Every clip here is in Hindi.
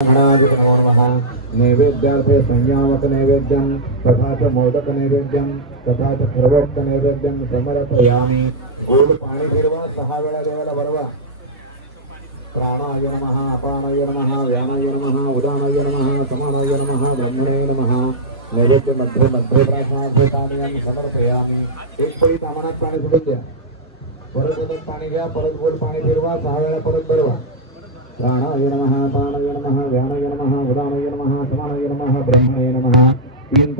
गणाधिपतये नमः। नैवेद्यार्थे संयामक नैवेद्यं तथा च मोदक नैवेद्यं तथा च सर्वोक्त नैवेद्यं समर्पयामि। गोड पाणी फिरवा 6 वेळा देवाला बरवा। प्राणाय नमः, अपानाय नमः, व्यानाय नमः, उदानाय नमः, समानाय नमः, ब्रह्मणे नमः। नैवेद्य मध्ये मध्ये प्रार्थनार्थकार्यं समर्पयामि। एक पळी तामनात पाणी सोडून द्या। परत पाणी घ्या, परत गोड पाणी फिरवा, 6 वेळा परत बरवा। प्राणाय नमः, अपानाय नमः, व्यानाय नमः, उदानाय नमः, समानाय नमः, ब्रह्मणे नमः। 3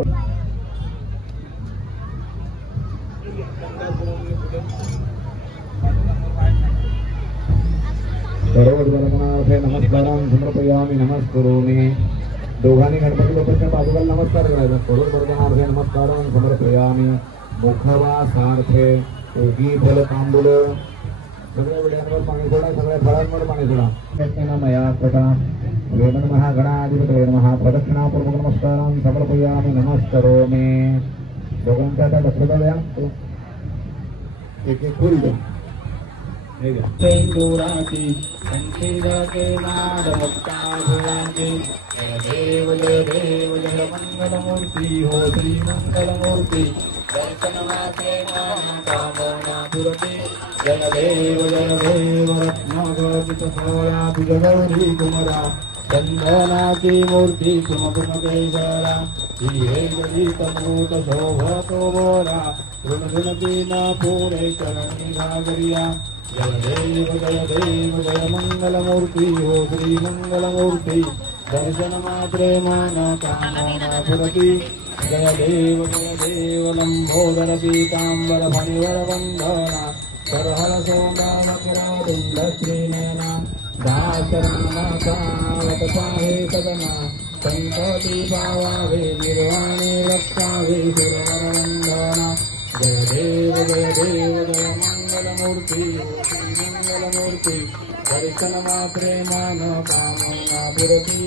सर्वोद्वलनार्थे नमस्कारान् समर्पयामि। नमस्करोमि। दोघांनी गणपती बाप्पाच्या बाजूला नमस्कार करायचा। सर्वोद्वलनार्थे नमस्कारान् समर्पयामि। मुखवासार्थे उगी फल तांबूल सगळ्या विड्यांवर पाणी सोडा, सगळ्या फळांवर पाणी सोडा। मया प्रटा वेद नमः गणाधिपतये नमः। प्रदक्षिणापूर्वक नमस्कारान् समर्पयामि। नमस्करोमि। दोघांच्या आता दक्षता द्या। एक फूल द्या। सेंदुराची संकेदाके नादमुक्ताभुजांची देव जय देव जय मंगलमूर्ती हो श्री मंगलमूर्ती दर्शनमात्रे कामना पुरते जय देव रत्नागोपित सोया तुझ गौरी कुमरा चंदनाची मूर्ती सुमकुमकेश्वरा हे गीतमूत शोभतो बोरा ऋणधुनती न पुरे चरणी घागरिया जय देव जय मंगलमूर्ती हो श्री मंगलमूर्ती दर्शन मात्रे मान कामना पुरती जय देव लंबोदर पीतांबर फणिवर वंदना करहर सोमवक्रतुंड श्रीनयना दासरमावत पाहे सदना संकटी पावावे निर्वाणे रक्षावे सुरवर वंदना जय देव जय मंगलमूर्ती मंगलमूर्ती दर्शन मात्रे मान कामना पुरती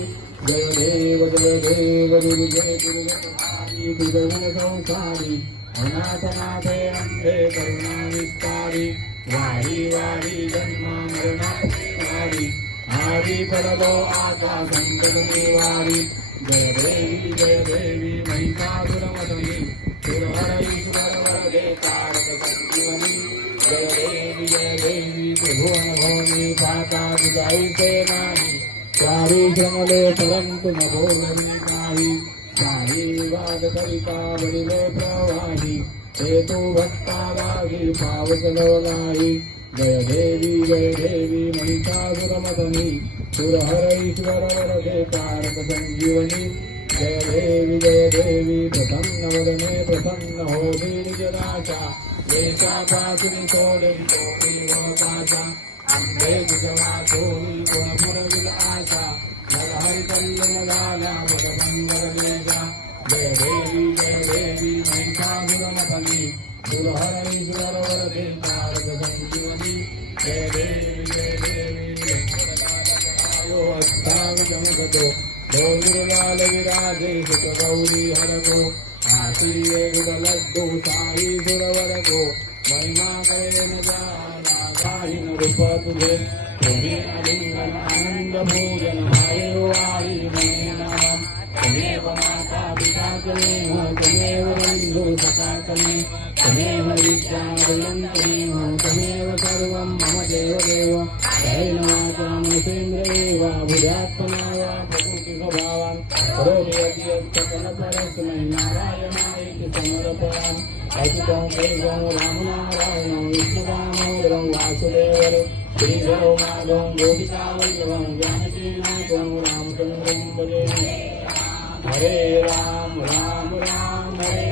जय देव दुर्जय दुर्गति दुर्गण संसारी अनाथनाथे अंधे करुणाविस्तारी वारी वारी जन्म मरणारी आदि परलो आशा संकट निवारी जय देवी महिषासुरमर्दिनी सुरहर ईश्वर वरदे तारक संजीवनी जय देवी त्रिभुवन भवनी भाता विदायिते नाही चारी श्रमले परंतु न भोगनी नाही चारी वाद करिता वडिले प्रवाही हेतु भक्तावाही पावकलो नाही जय देवी महिषासुरमर्दिनी सुरहर ईश्वर वरदे तारक संजीवनी जय देवी प्रसन्न वदने प्रसन्न हो दीर्घनाशा देशा पासुनी सोडे काशा अंबे गुजवासोनी गुणपुरविल आशा नरहरि कल्याण गाला मंगल देशा जय देवी महिषासुरमर्दिनी सुरहर ईश्वर वरदे तारक संजीवनी जय देवी अस्तागमगतो गौरीवाल विराजे सुख गौरी हरको आश्रिये गुडलड्डू साई सुरवर को महिमा करे न जाना गाहिन रूप तुझे तुम्हें अलिंगन आनंद भोजन आयो आई मने नाम तमेव माता पिता कलेह तमेव बंधु सखा कले तमेव विद्या वयंतमेव तमेव सर्वं मम देव दैनवाचाम सेन्द्रेव बुधात्मनाय प्रकृति स्वभावान् करोमि यद्यत् परस्मै नारायणाय समर्पयामि अच्युतं केशवं रामनारायणं विष्णुदामोदरं वासुदेवं श्रीधरं माधवं गोपिकावल्लभं जानकीनाथं रामचन्द्रं भजे हरे राम हरे